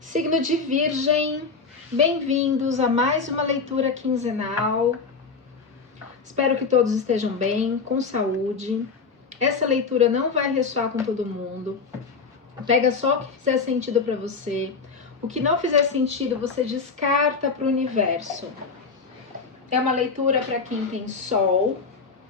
Signo de Virgem, bem-vindos a mais uma leitura quinzenal. Espero que todos estejam bem, com saúde. Essa leitura não vai ressoar com todo mundo. Pega só o que fizer sentido para você. O que não fizer sentido, você descarta para o universo. É uma leitura para quem tem Sol,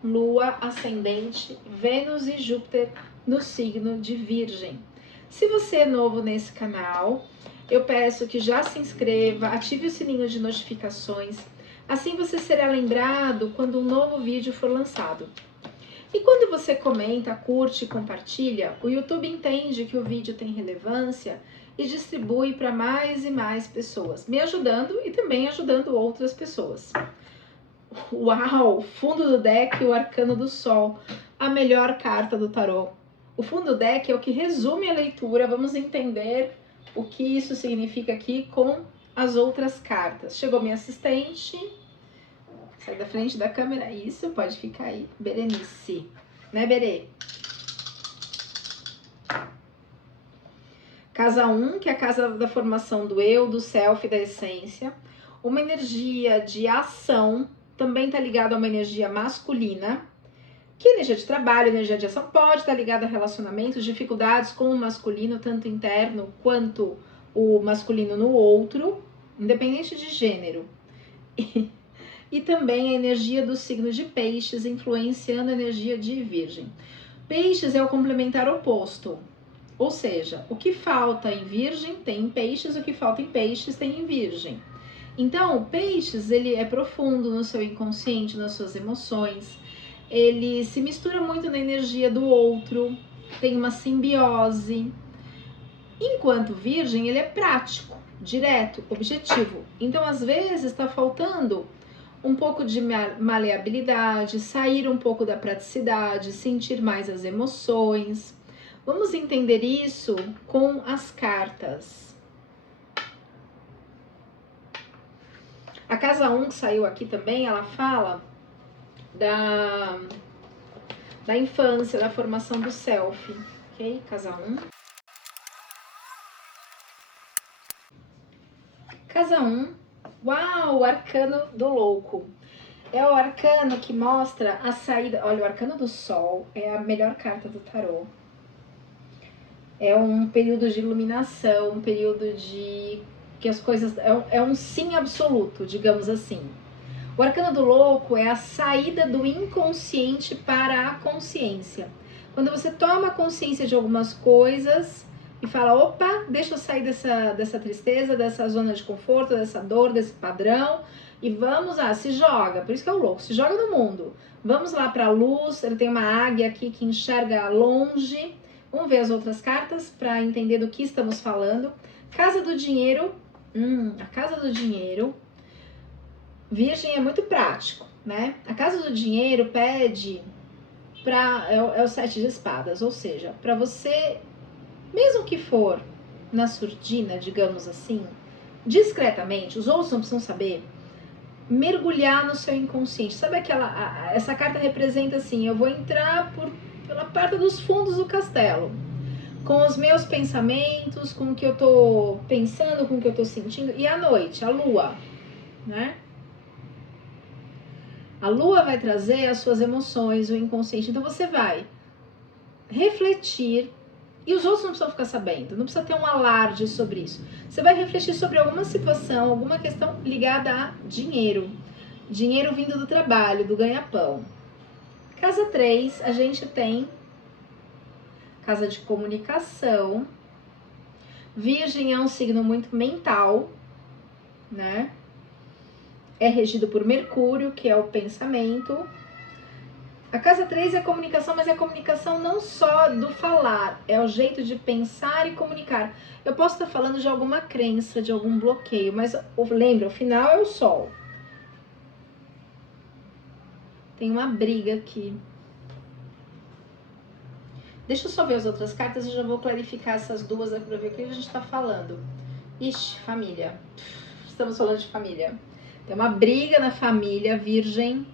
Lua, Ascendente, Vênus e Júpiter no signo de Virgem. Se você é novo nesse canal, eu peço que já se inscreva, ative o sininho de notificações, assim você será lembrado quando um novo vídeo for lançado. E quando você comenta, curte e compartilha, o YouTube entende que o vídeo tem relevância e distribui para mais e mais pessoas, me ajudando e também ajudando outras pessoas. Uau! Fundo do deck, o Arcano do Sol, a melhor carta do tarô. O fundo do deck é o que resume a leitura, vamos entender o que isso significa aqui com as outras cartas. Chegou minha assistente, sai da frente da câmera, isso, pode ficar aí, Berenice, né, Berê? Casa 1, que é a casa da formação do eu, do self, da essência, uma energia de ação, também está ligado a uma energia masculina, que energia de trabalho, energia de ação pode estar ligada a relacionamentos, dificuldades com o masculino, tanto interno quanto o masculino no outro, independente de gênero. E também a energia do signo de Peixes influenciando a energia de Virgem. Peixes é o complementar oposto, ou seja, o que falta em Virgem tem em Peixes, o que falta em Peixes tem em Virgem. Então, Peixes, ele é profundo no seu inconsciente, nas suas emoções, ele se mistura muito na energia do outro, tem uma simbiose. Enquanto Virgem, ele é prático, direto, objetivo. Então, às vezes, está faltando um pouco de maleabilidade, sair um pouco da praticidade, sentir mais as emoções. Vamos entender isso com as cartas. A casa 1 que saiu aqui também, ela fala da infância, da formação do self, ok? Casa 1. Casa 1, uau, o arcano do louco. É o arcano que mostra a saída. Olha, o arcano do sol é a melhor carta do tarô. É um período de iluminação, um período de que as coisas. É um sim absoluto, digamos assim. O arcano do louco é a saída do inconsciente para a consciência. Quando você toma consciência de algumas coisas e fala, opa, deixa eu sair dessa tristeza, dessa zona de conforto, dessa dor, desse padrão, e vamos lá, se joga, por isso que é o louco, se joga no mundo. Vamos lá para a luz, ele tem uma águia aqui que enxerga longe. Vamos ver as outras cartas para entender do que estamos falando. Casa do dinheiro, a casa do dinheiro. Virgem é muito prático, né? A casa do dinheiro pede é o 7 de espadas, ou seja, para você, mesmo que for na surdina, digamos assim, discretamente, os outros não precisam saber, mergulhar no seu inconsciente. Sabe essa carta representa assim, eu vou entrar pela parte dos fundos do castelo, com os meus pensamentos, com o que eu tô pensando, com o que eu tô sentindo, e à noite, a lua, né? A lua vai trazer as suas emoções, o inconsciente. Então você vai refletir, e os outros não precisam ficar sabendo, não precisa ter um alarde sobre isso. Você vai refletir sobre alguma situação, alguma questão ligada a dinheiro. Dinheiro vindo do trabalho, do ganha-pão. Casa 3, a gente tem casa de comunicação. Virgem é um signo muito mental, né? É regido por Mercúrio, que é o pensamento. A casa 3 é a comunicação, mas é a comunicação não só do falar, é o jeito de pensar e comunicar. Eu posso estar falando de alguma crença, de algum bloqueio, mas lembra, o final é o sol. Tem uma briga aqui. Deixa eu só ver as outras cartas e já vou clarificar essas duas aqui para ver o que a gente está falando. Ixi, família. Estamos falando de família. Tem uma briga na família, Virgem.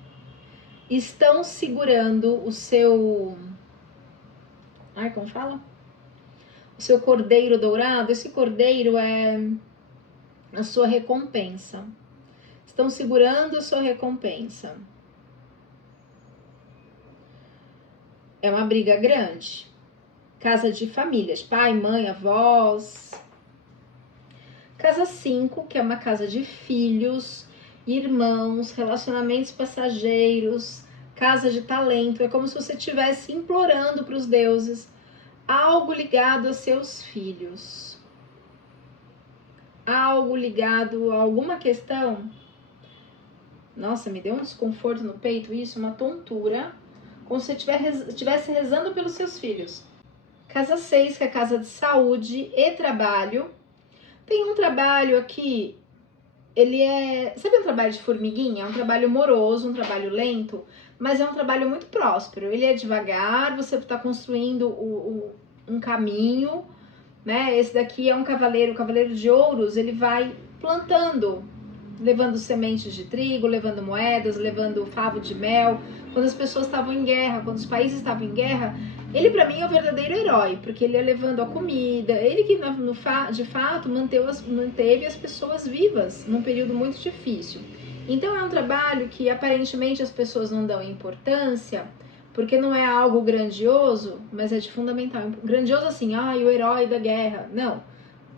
Estão segurando o seu... Ai, como fala? o seu cordeiro dourado, esse cordeiro é a sua recompensa. Estão segurando a sua recompensa. É uma briga grande. Casa de famílias, pai, mãe, avós. Casa 5, que é uma casa de filhos, irmãos, relacionamentos passageiros, casa de talento. É como se você estivesse implorando para os deuses algo ligado a seus filhos. Algo ligado a alguma questão. Nossa, me deu um desconforto no peito isso, uma tontura. Como se você estivesse rezando pelos seus filhos. Casa 6, que é a casa de saúde e trabalho. Tem um trabalho aqui, ele é... Sabe um trabalho de formiguinha? É um trabalho moroso, um trabalho lento, mas é um trabalho muito próspero. Ele é devagar, você está construindo um caminho, né? Esse daqui é um cavaleiro, o cavaleiro de ouros, ele vai plantando, levando sementes de trigo, levando moedas, levando favo de mel. Quando as pessoas estavam em guerra, quando os países estavam em guerra, ele para mim é o verdadeiro herói, porque ele ia levando a comida, ele que de fato manteve as pessoas vivas num período muito difícil. Então é um trabalho que aparentemente as pessoas não dão importância, porque não é algo grandioso, mas é de fundamental. Grandioso assim, o herói da guerra. Não,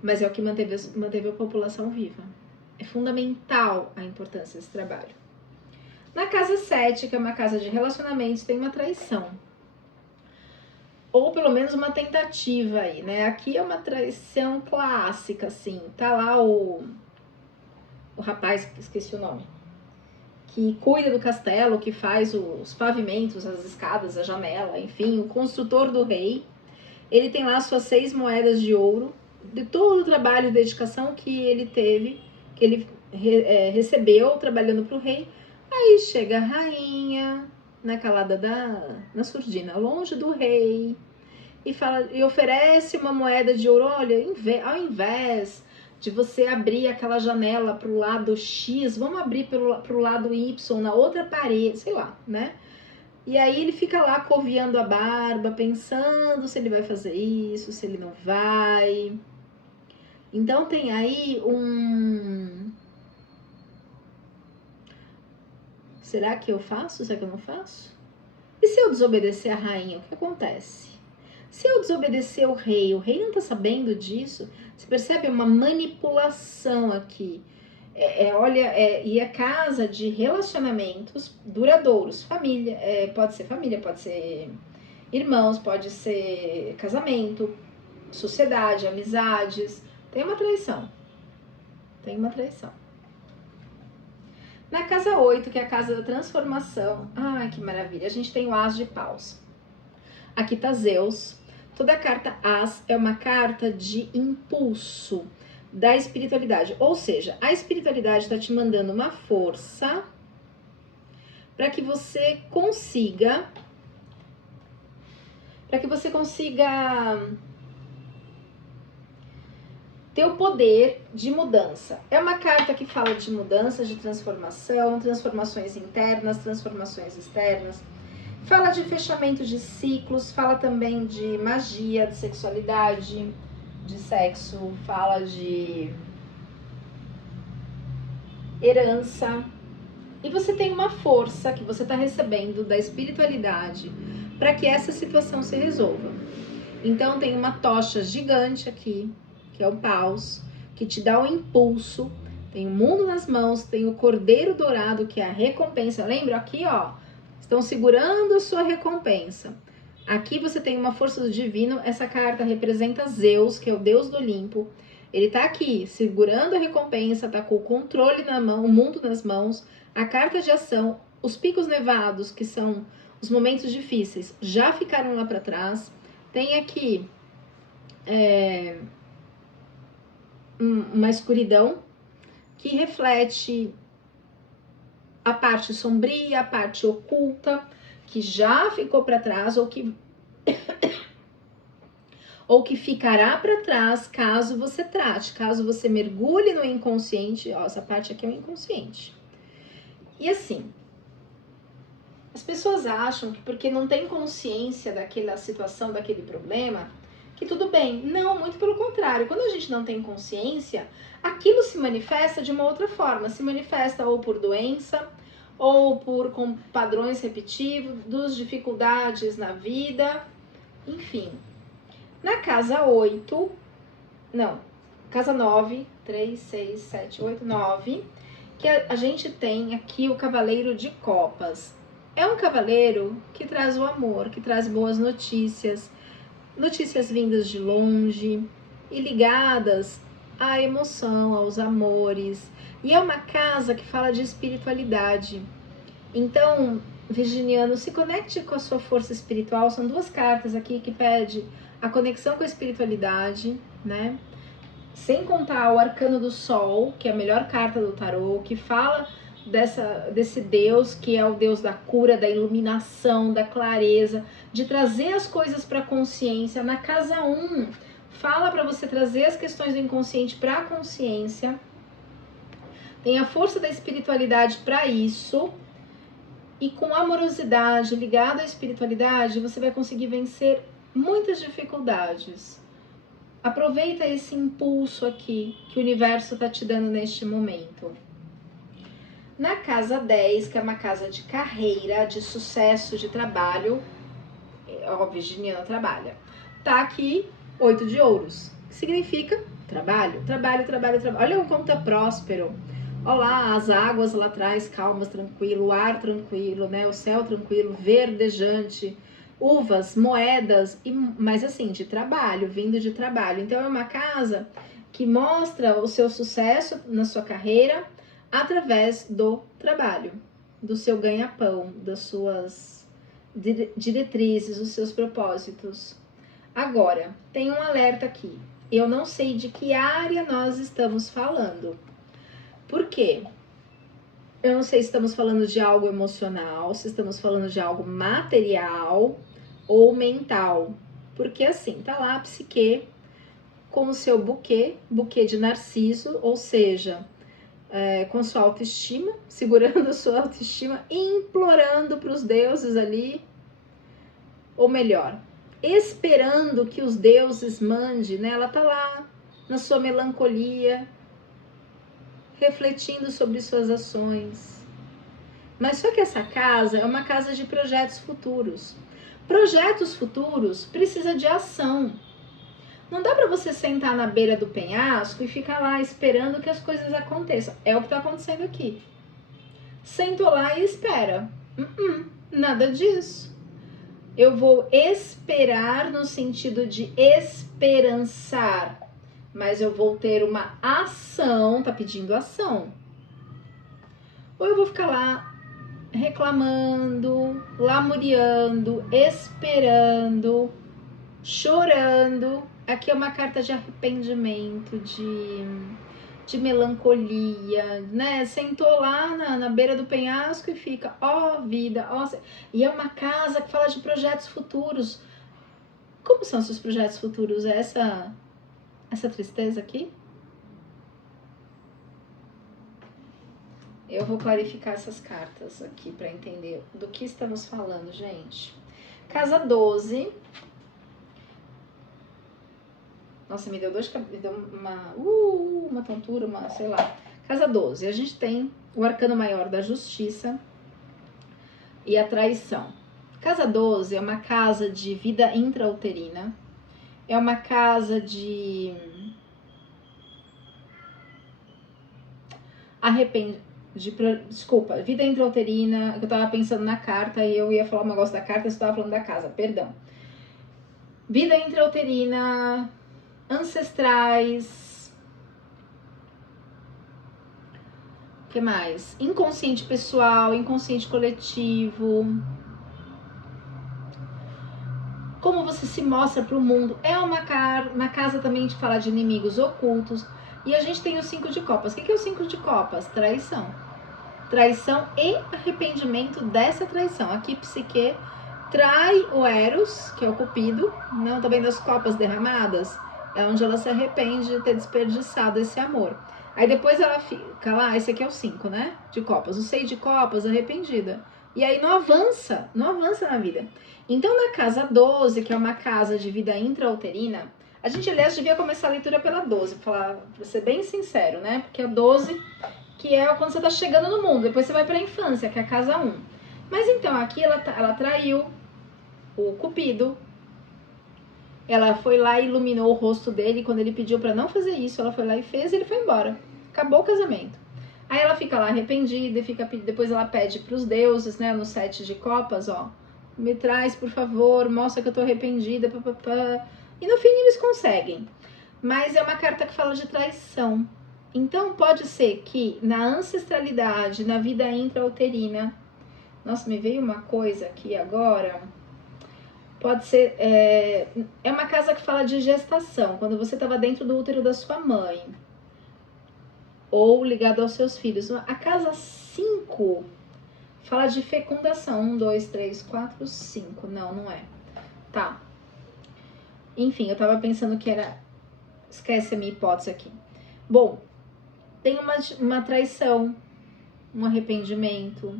mas é o que manteve a população viva. É fundamental a importância desse trabalho. Na casa 7, que é uma casa de relacionamentos, tem uma traição. Ou pelo menos uma tentativa aí, né? Aqui é uma traição clássica, assim. Tá lá o rapaz, esqueci o nome, que cuida do castelo, que faz os pavimentos, as escadas, a janela, enfim, o construtor do rei. Ele tem lá suas 6 moedas de ouro, de todo o trabalho e dedicação que ele teve, que ele recebeu trabalhando para o rei. Aí chega a rainha, na calada na surdina, longe do rei, e fala, e oferece uma moeda de ouro. Olha, ao invés de você abrir aquela janela para o lado X, vamos abrir para o lado Y, na outra parede, sei lá, né? E aí ele fica lá coviando a barba, pensando se ele vai fazer isso, se ele não vai. Então tem aí Será que eu faço? Será que eu não faço? E se eu desobedecer a rainha, o que acontece? Se eu desobedecer o rei não tá sabendo disso. Você percebe uma manipulação aqui. E a casa de relacionamentos duradouros. Família, pode ser irmãos, pode ser casamento, sociedade, amizades. Tem uma traição. Na casa 8, que é a casa da transformação. Ai, que maravilha. A gente tem o As de Paus. Aqui tá Zeus. Toda a carta As é uma carta de impulso da espiritualidade. Ou seja, a espiritualidade está te mandando uma força para que você consiga ter o poder de mudança. É uma carta que fala de mudança, de transformação, transformações internas, transformações externas. Fala de fechamento de ciclos, fala também de magia, de sexualidade, de sexo, fala de herança. E você tem uma força que você está recebendo da espiritualidade para que essa situação se resolva. Então tem uma tocha gigante aqui, que é o paus, que te dá o impulso. Tem o mundo nas mãos, tem o cordeiro dourado, que é a recompensa. Lembra aqui, ó, estão segurando a sua recompensa. Aqui você tem uma força do divino. Essa carta representa Zeus, que é o deus do Olimpo. Ele tá aqui segurando a recompensa, tá com o controle na mão, o mundo nas mãos. A carta de ação, os picos nevados, que são os momentos difíceis, já ficaram lá para trás. Tem aqui uma escuridão que reflete a parte sombria, a parte oculta, que já ficou para trás ou que ficará para trás caso você trate, caso você mergulhe no inconsciente. Ó, essa parte aqui é o inconsciente. E assim, as pessoas acham que porque não tem consciência daquela situação, daquele problema, que tudo bem. Não, muito pelo contrário. Quando a gente não tem consciência, aquilo se manifesta de uma outra forma. Se manifesta ou por doença, ou por com padrões repetitivos, dificuldades na vida, enfim. Na casa 8, não, casa 9, 3, 6, 7, 8, 9, que a gente tem aqui o Cavaleiro de Copas. É um cavaleiro que traz o amor, que traz boas notícias, notícias vindas de longe e ligadas à emoção, aos amores. E é uma casa que fala de espiritualidade. Então, Virginiano, se conecte com a sua força espiritual. São duas cartas aqui que pede a conexão com a espiritualidade, né? Sem contar o Arcano do Sol, que é a melhor carta do tarô, que fala desse Deus que é o Deus da cura, da iluminação, da clareza, de trazer as coisas para a consciência. Na casa 1, fala para você trazer as questões do inconsciente para a consciência. Tem a força da espiritualidade para isso. E com amorosidade ligada à espiritualidade, você vai conseguir vencer muitas dificuldades. Aproveita esse impulso aqui que o universo está te dando neste momento. Na casa 10, que é uma casa de carreira, de sucesso, de trabalho, ó, Virginiano trabalha, tá aqui 8 de ouros, que significa trabalho, trabalho, trabalho, trabalho. Olha como tá próspero. Olha lá, as águas lá atrás, calmas, tranquilo, o ar tranquilo, né? O céu tranquilo, verdejante, uvas, moedas, mas assim, de trabalho, vindo de trabalho. Então é uma casa que mostra o seu sucesso na sua carreira através do trabalho, do seu ganha-pão, das suas diretrizes, os seus propósitos. Agora, tem um alerta aqui. Eu não sei de que área nós estamos falando. Por quê? Eu não sei se estamos falando de algo emocional, se estamos falando de algo material ou mental. Porque assim, tá lá a psique com o seu buquê de narciso, ou seja, com sua autoestima, segurando a sua autoestima, implorando para os deuses ali, ou melhor, esperando que os deuses mandem, né? Ela tá lá na sua melancolia, refletindo sobre suas ações. Mas só que essa casa é uma casa de projetos futuros. Projetos futuros precisa de ação. Não dá para você sentar na beira do penhasco e ficar lá esperando que as coisas aconteçam. É o que está acontecendo aqui. Sentou lá e espera. Nada disso. Eu vou esperar no sentido de esperançar. Mas eu vou ter uma ação, tá pedindo ação. Ou eu vou ficar lá reclamando, lamuriando, esperando, chorando. Aqui é uma carta de arrependimento, de melancolia, né? Sentou lá na beira do penhasco e fica, ó vida, ó... E é uma casa que fala de projetos futuros. Como são seus projetos futuros? Essa tristeza aqui? Eu vou clarificar essas cartas aqui para entender do que estamos falando, gente. Casa 12. Nossa, me deu dor de cabeça, me deu uma tontura, sei lá. Casa 12, a gente tem o arcano maior da justiça e a traição. Casa 12 é uma casa de vida intrauterina. É uma casa de desculpa, vida intrauterina. Eu tava pensando na carta e eu ia falar um negócio da carta, você tava falando da casa, perdão. Vida intrauterina, ancestrais. O que mais? Inconsciente pessoal, inconsciente coletivo. Como você se mostra para o mundo. É uma casa também de falar de inimigos ocultos. E a gente tem o 5 de copas. O que é o 5 de copas? Traição. Traição e arrependimento dessa traição. Aqui, psique trai o Eros, que é o Cupido. Não, tá vendo as copas derramadas? É onde ela se arrepende de ter desperdiçado esse amor. Aí depois ela fica lá, esse aqui é o 5, né? De copas. O 6 de copas, arrependida. E aí não avança na vida. Então, na casa 12, que é uma casa de vida intrauterina, a gente, aliás, devia começar a leitura pela 12, pra ser bem sincero, né? Porque a 12, que é quando você tá chegando no mundo, depois você vai pra infância, que é a casa 1. Mas então, aqui ela traiu o Cupido, ela foi lá e iluminou o rosto dele, quando ele pediu pra não fazer isso, ela foi lá e fez e ele foi embora. Acabou o casamento. Aí ela fica lá arrependida, depois ela pede pros deuses, né, no 7 de copas, ó, me traz, por favor, mostra que eu tô arrependida, papapá. E no fim eles conseguem. Mas é uma carta que fala de traição. Então pode ser que na ancestralidade, na vida intrauterina, nossa, me veio uma coisa aqui agora. Pode ser, é uma casa que fala de gestação, quando você estava dentro do útero da sua mãe, ou ligado aos seus filhos. A casa 5 fala de fecundação. 1, 2, 3, 4, 5. Não, não é. Tá. Enfim, eu tava pensando que era... Esquece a minha hipótese aqui. Bom, tem uma traição, um arrependimento.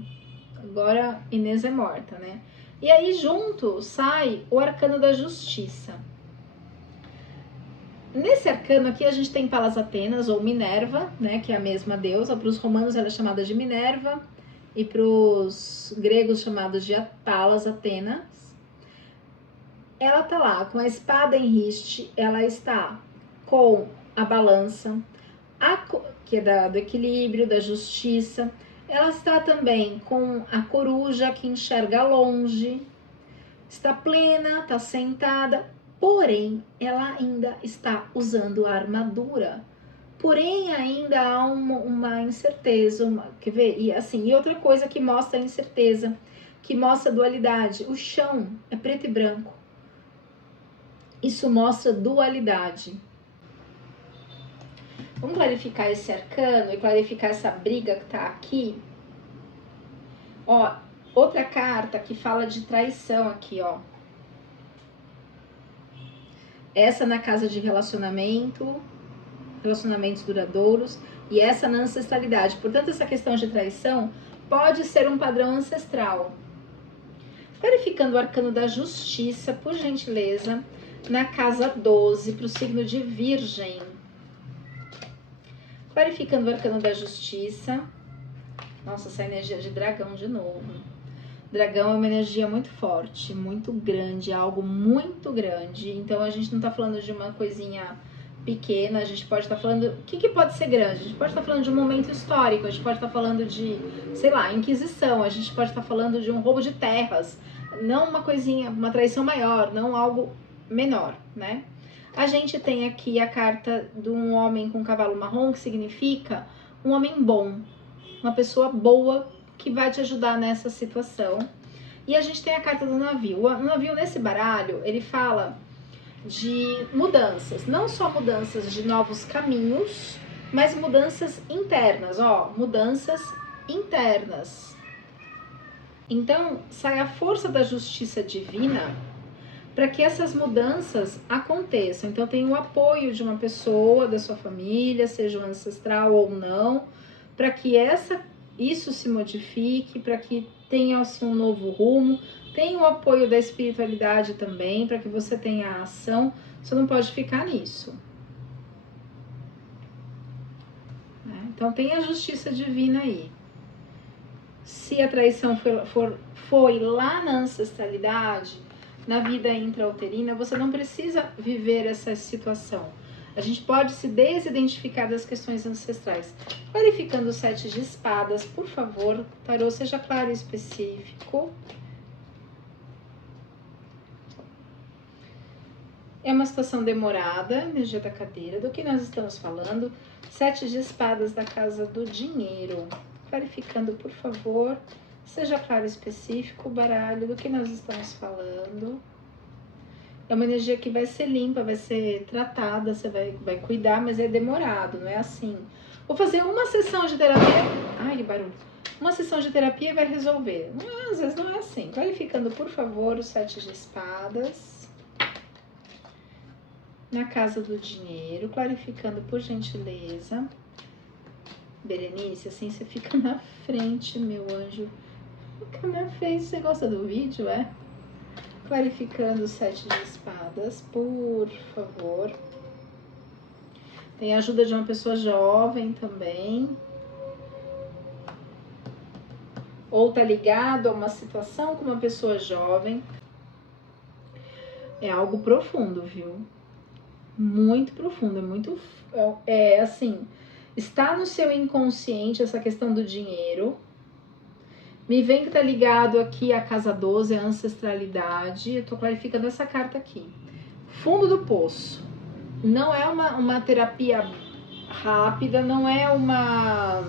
Agora, Inês é morta, né? E aí, junto, sai o arcano da justiça. Nesse arcano aqui, a gente tem Palas Atenas, ou Minerva, né? Que é a mesma deusa. Para os romanos, ela é chamada de Minerva. E para os gregos, chamados de Palas Atenas. Ela tá lá com a espada em riste. Ela está com a balança, que é do equilíbrio, da justiça. Ela está também com a coruja que enxerga longe, está plena, está sentada, porém ela ainda está usando a armadura. Porém ainda há uma incerteza, quer ver? E assim, e outra coisa que mostra a incerteza, que mostra a dualidade, o chão é preto e branco. Isso mostra dualidade. Vamos clarificar esse arcano e clarificar essa briga que tá aqui. Ó, outra carta que fala de traição aqui, ó. Essa na casa de relacionamento, relacionamentos duradouros, e essa na ancestralidade. Portanto, essa questão de traição pode ser um padrão ancestral. Verificando o arcano da justiça, por gentileza, na casa 12, para o signo de Virgem. Clarificando o arcano da justiça. Nossa, essa energia de dragão de novo. Dragão é uma energia muito forte, muito grande, algo muito grande. Então a gente não tá falando de uma coisinha pequena, a gente pode estar falando... O que pode ser grande? A gente pode estar falando de um momento histórico, a gente pode estar falando de, sei lá, Inquisição, a gente pode estar falando de um roubo de terras. Não uma coisinha, uma traição maior, não algo menor, né? A gente tem aqui a carta de um homem com cavalo marrom, que significa um homem bom, uma pessoa boa que vai te ajudar nessa situação. E a gente tem a carta do navio. O navio, nesse baralho, ele fala de mudanças, não só mudanças de novos caminhos, mas mudanças internas, ó, mudanças internas. Então, sai a força da justiça divina para que essas mudanças aconteçam. Então tem o apoio de uma pessoa, da sua família, seja ancestral ou não, para que isso se modifique, para que tenha assim, um novo rumo. Tem o apoio da espiritualidade também, para que você tenha a ação. Você não pode ficar nisso. Então tem a justiça divina aí. Se a traição foi lá na ancestralidade, na vida intrauterina, você não precisa viver essa situação. A gente pode se desidentificar das questões ancestrais. Clarificando o 7 de espadas, por favor, tarô, seja claro e específico. É uma situação demorada, energia da cadeira. Do que nós estamos falando? 7 de espadas da casa do dinheiro. Clarificando, por favor, seja claro e específico, baralho, do que nós estamos falando. É uma energia que vai ser limpa, vai ser tratada, você vai cuidar, mas é demorado, não é assim. Vou fazer uma sessão de terapia. Ai, que barulho. Uma sessão de terapia vai resolver. Não, às vezes não é assim. Clarificando, por favor, o 7 de espadas. Na casa do dinheiro, clarificando, por gentileza. Berenice, assim você fica na frente, meu anjo. Nunca me fez. Você gosta do vídeo, é? Clarificando o 7 de espadas, por favor. Tem a ajuda de uma pessoa jovem também. Ou tá ligado a uma situação com uma pessoa jovem. É algo profundo, viu? Muito profundo, é muito... É assim, está no seu inconsciente essa questão do dinheiro. Me vem que tá ligado aqui a casa 12, a ancestralidade. Eu tô clarificando essa carta aqui. Fundo do poço. Não é uma terapia rápida, não é uma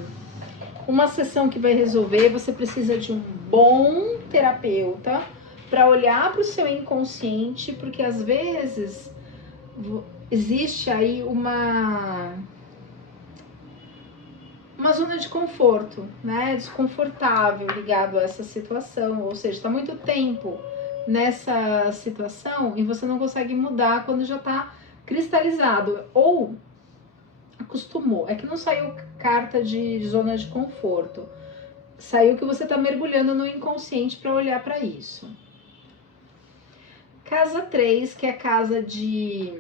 sessão que vai resolver. Você precisa de um bom terapeuta para olhar para o seu inconsciente, porque às vezes existe aí uma zona de conforto, né? Desconfortável ligado a essa situação, ou seja, está muito tempo nessa situação e você não consegue mudar quando já está cristalizado ou acostumou. É que não saiu carta de zona de conforto, saiu que você está mergulhando no inconsciente para olhar para isso. Casa 3, que é a casa de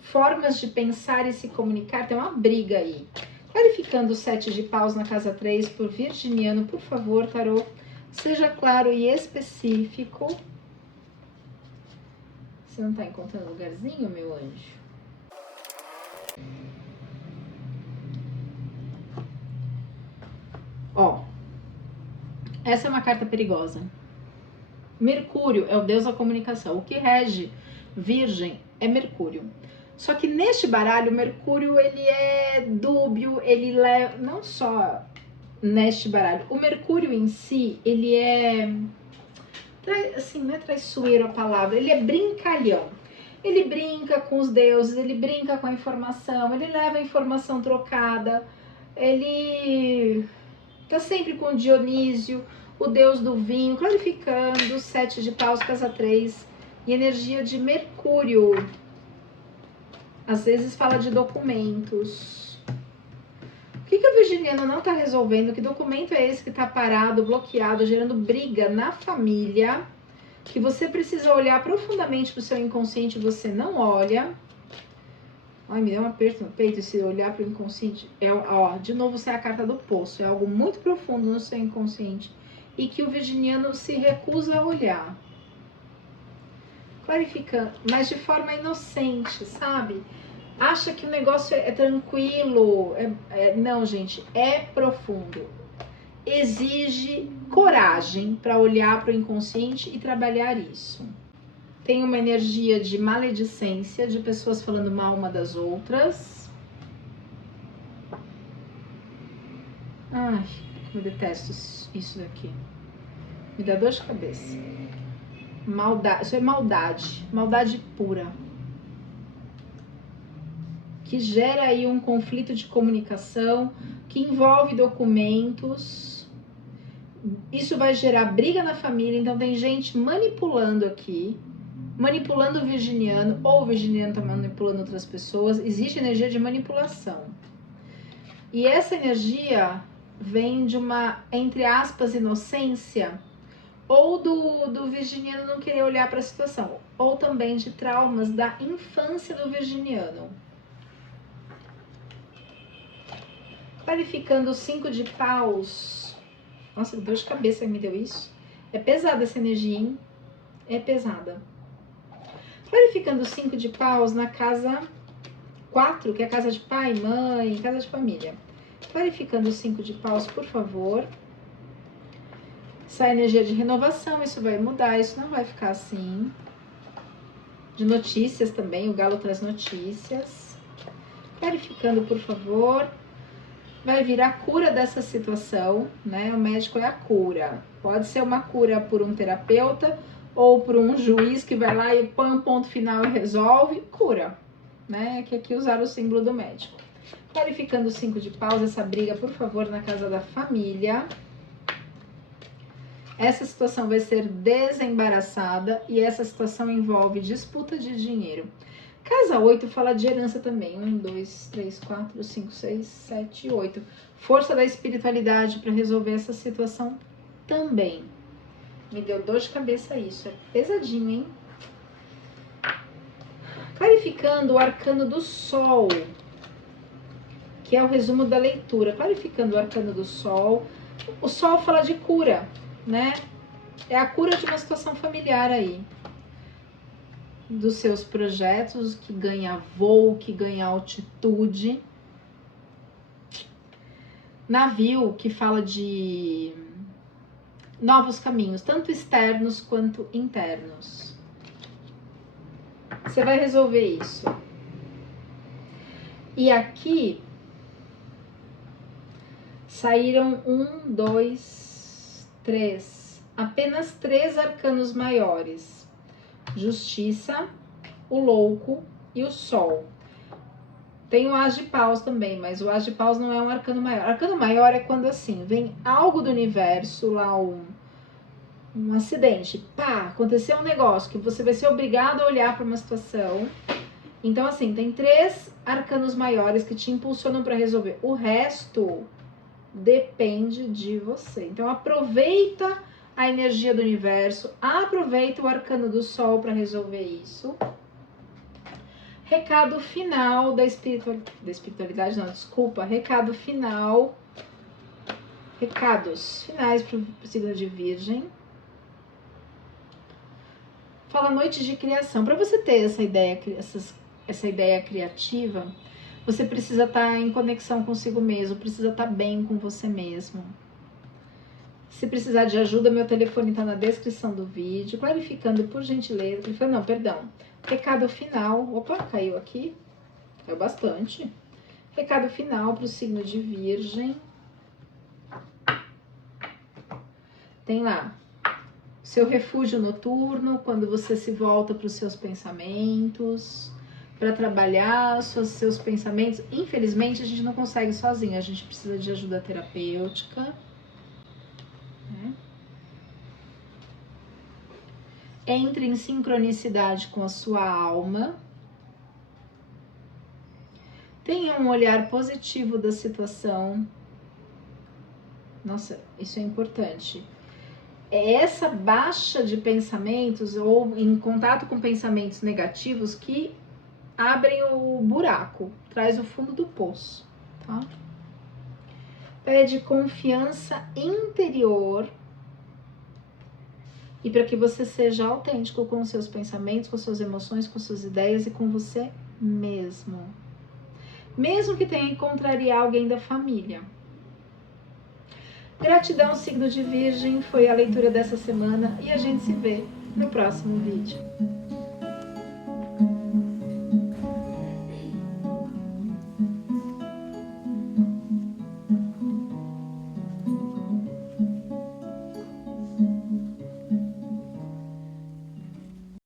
formas de pensar e se comunicar, tem uma briga aí. Clarificando o 7 de paus na casa 3 por virginiano, por favor, tarô, seja claro e específico. Você não tá encontrando lugarzinho, meu anjo? Ó, essa é uma carta perigosa. Mercúrio é o deus da comunicação. O que rege Virgem é Mercúrio. Só que neste baralho, Mercúrio, ele é dúbio, ele leva, não só neste baralho, o Mercúrio em si, ele é, assim, não é traiçoeiro a palavra, ele é brincalhão. Ele brinca com os deuses, ele brinca com a informação, ele leva a informação trocada, ele tá sempre com Dionísio, o deus do vinho, clarificando 7 de paus, casa 3, e energia de Mercúrio. Às vezes fala de documentos. O que o virginiano não está resolvendo? Que documento é esse que está parado, bloqueado, gerando briga na família? Que você precisa olhar profundamente para o seu inconsciente, você não olha. Ai, me deu um aperto no peito esse olhar para o inconsciente. Ó, de novo, sai a carta do poço. É algo muito profundo no seu inconsciente e que o virginiano se recusa a olhar. Clarificando, mas de forma inocente, sabe? Acha que o negócio é tranquilo. Não, gente, é profundo. Exige coragem para olhar para o inconsciente e trabalhar isso. Tem uma energia de maledicência, de pessoas falando mal uma das outras. Ai, eu detesto isso daqui. Me dá dor de cabeça. Maldade, isso é maldade, maldade pura. Que gera aí um conflito de comunicação, que envolve documentos. Isso vai gerar briga na família, então tem gente manipulando aqui, manipulando o virginiano, ou o virginiano tá manipulando outras pessoas. Existe energia de manipulação. E essa energia vem de uma, entre aspas, inocência, ou do virginiano não querer olhar para a situação, ou também de traumas da infância do virginiano. Clarificando o 5 de paus. Nossa, que dor de cabeça que me deu isso. É pesada essa energia, hein? É pesada. Clarificando o 5 de paus na casa 4, que é a casa de pai, mãe, casa de família. Clarificando o 5 de paus, por favor. Sai energia de renovação, isso vai mudar, isso não vai ficar assim. De notícias também, o galo traz notícias. Clarificando, por favor. Vai vir a cura dessa situação, né? O médico é a cura. Pode ser uma cura por um terapeuta ou por um juiz que vai lá e põe um ponto final e resolve. Cura, né? Que aqui usaram o símbolo do médico. Clarificando o 5 de paus, essa briga, por favor, na casa da família. Essa situação vai ser desembaraçada e essa situação envolve disputa de dinheiro. Casa 8 fala de herança também. 1, 2, 3, 4, 5, 6, 7, 8. Força da espiritualidade para resolver essa situação também. Me deu dor de cabeça isso, é pesadinho, hein? Clarificando o arcano do Sol, que é o resumo da leitura. Clarificando o arcano do Sol. O Sol fala de cura, né? É a cura de uma situação familiar aí. Dos seus projetos, que ganha voo, que ganha altitude. Navio, que fala de novos caminhos, tanto externos quanto internos. Você vai resolver isso. E aqui saíram 1, 2, 3. Apenas 3 arcanos maiores. Justiça, o louco e o sol. Tem o As de Paus também, mas o As de Paus não é um arcano maior. Arcano maior é quando assim, vem algo do universo, lá um acidente, pá, aconteceu um negócio que você vai ser obrigado a olhar para uma situação. Então assim, tem 3 arcanos maiores que te impulsionam para resolver. O resto depende de você. Então aproveita a energia do universo, aproveita o arcano do sol para resolver isso. Recado final da espiritualidade, não, desculpa, recado final, recados finais para o signo de Virgem. Fala noite de criação. Para você ter essa ideia criativa, você precisa estar em conexão consigo mesmo, precisa estar bem com você mesmo. Se precisar de ajuda, meu telefone está na descrição do vídeo. Clarificando, por gentileza. Não, perdão. Recado final. Opa, caiu aqui. Caiu bastante. Recado final para o signo de Virgem. Tem lá. Seu refúgio noturno, quando você se volta para os seus pensamentos, para trabalhar seus pensamentos. Infelizmente, a gente não consegue sozinho. A gente precisa de ajuda terapêutica. Entre em sincronicidade com a sua alma. Tenha um olhar positivo da situação. Nossa, isso é importante. É essa baixa de pensamentos ou em contato com pensamentos negativos que abrem o buraco, traz o fundo do poço, tá? Pede confiança interior. E para que você seja autêntico com os seus pensamentos, com suas emoções, com suas ideias e com você mesmo. Mesmo que tenha que contrariar alguém da família. Gratidão, signo de Virgem. Foi a leitura dessa semana e a gente se vê no próximo vídeo.